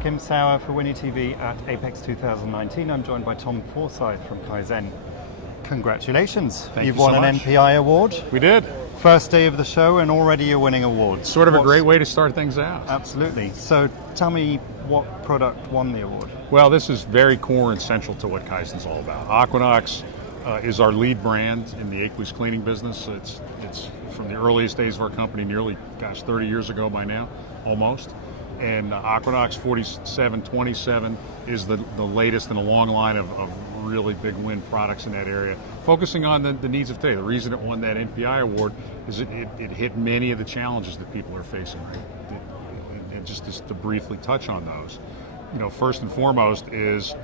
Kim Sauer for WNIE TV at Apex 2019. I'm joined by Tom Forsythe from Kyzen. Congratulations. You've won an NPI award. We did. First day of the show and already you're winning awards. Sort of a great way to start things out. Absolutely. So tell me what product won the award. Well, this is very core and central to what Kyzen's all about. Aquinox is our lead brand in the aqueous cleaning business. It's from the earliest days of our company, nearly, 30 years ago by now, almost. And Aquinox 4727 is the latest in a long line of really big win products in that area, focusing on the needs of today. The reason it won that NPI award is it hit many of the challenges that people are facing, right? And just to briefly touch on those, first and foremost is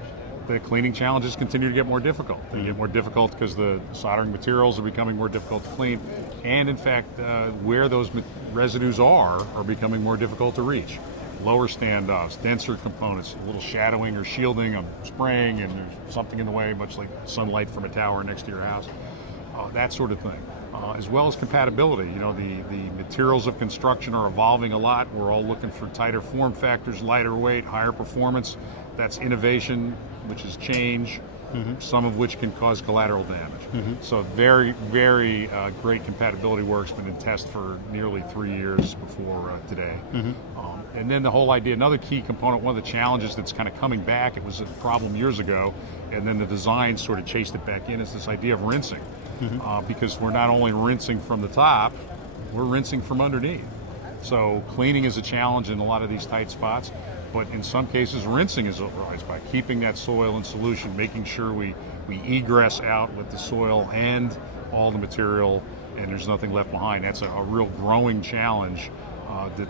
the cleaning challenges continue to get more difficult. They get more difficult because the soldering materials are becoming more difficult to clean, and in fact, where those residues are becoming more difficult to reach. Lower standoffs, denser components, a little shadowing or shielding of spraying, and there's something in the way, much like sunlight from a tower next to your house, that sort of thing. As well as compatibility. The materials of construction are evolving a lot. We're all looking for tighter form factors, lighter weight, higher performance. That's innovation, which is change, some of which can cause collateral damage. So very, very great compatibility work's been in test for nearly 3 years before today. And then the whole idea, another key component, one of the challenges that's kind of coming back, it was a problem years ago, and then the design sort of chased it back in, is this idea of rinsing. Because we're not only rinsing from the top, we're rinsing from underneath. So cleaning is a challenge in a lot of these tight spots, but in some cases rinsing is authorized by keeping that soil in solution, making sure we egress out with the soil and all the material, and there's nothing left behind. That's a real growing challenge.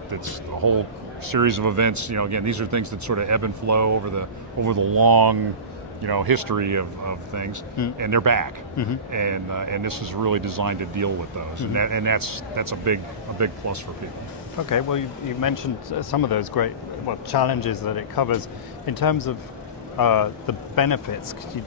That's a whole series of events. Again, these are things that sort of ebb and flow over the long history of things, and they're back, and this is really designed to deal with those, and that's a big plus for people. Okay, well you mentioned some of those great challenges that it covers. In terms of the benefits, could you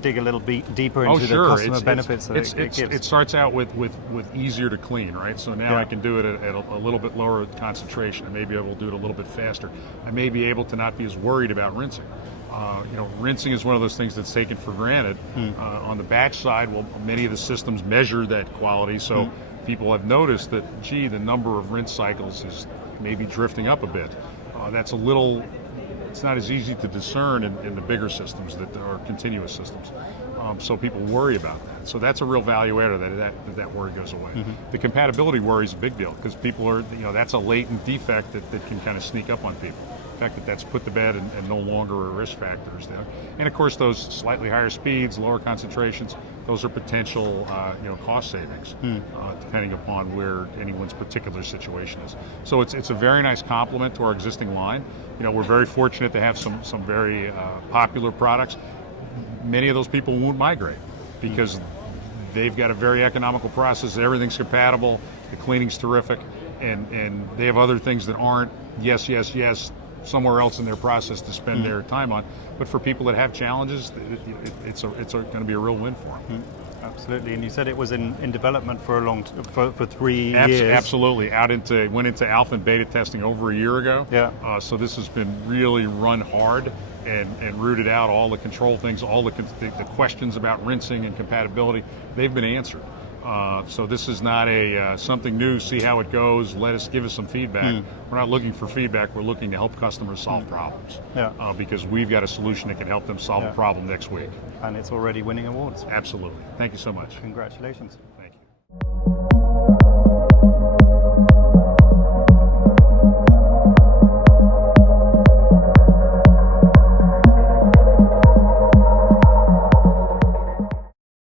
dig a little deeper into the customer benefits that it gives? It starts out with easier to clean, right? So now I can do it at a little bit lower concentration. I may be able to do it a little bit faster. I may be able to not be as worried about rinsing. Rinsing is one of those things that's taken for granted. On the batch side, many of the systems measure that quality, so people have noticed that, gee, the number of rinse cycles is maybe drifting up a bit. It's not as easy to discern in the bigger systems that are continuous systems. So people worry about that. So that's a real value add, that worry goes away. The compatibility worry is a big deal because people are, that's a latent defect that can kind of sneak up on people. The fact that that's put to bed and no longer a risk factor is there. And of course, those slightly higher speeds, lower concentrations, those are potential cost savings, depending upon where anyone's particular situation is. So it's a very nice complement to our existing line. We're very fortunate to have some very popular products. Many of those people won't migrate because they've got a very economical process. Everything's compatible. The cleaning's terrific, and they have other things that aren't yes somewhere else in their process to spend their time on. But for people that have challenges, it's going to be a real win for them. Absolutely, and you said it was in development for for 3 years. Absolutely, went into alpha and beta testing over a year ago. Yeah. So this has been really run hard and rooted out all the control things, all the questions about rinsing and compatibility. They've been answered. So this is not something new. See how it goes. Give us some feedback. We're not looking for feedback. We're looking to help customers solve problems. Because we've got a solution that can help them solve a problem next week. And it's already winning awards. Absolutely. Thank you so much. Congratulations.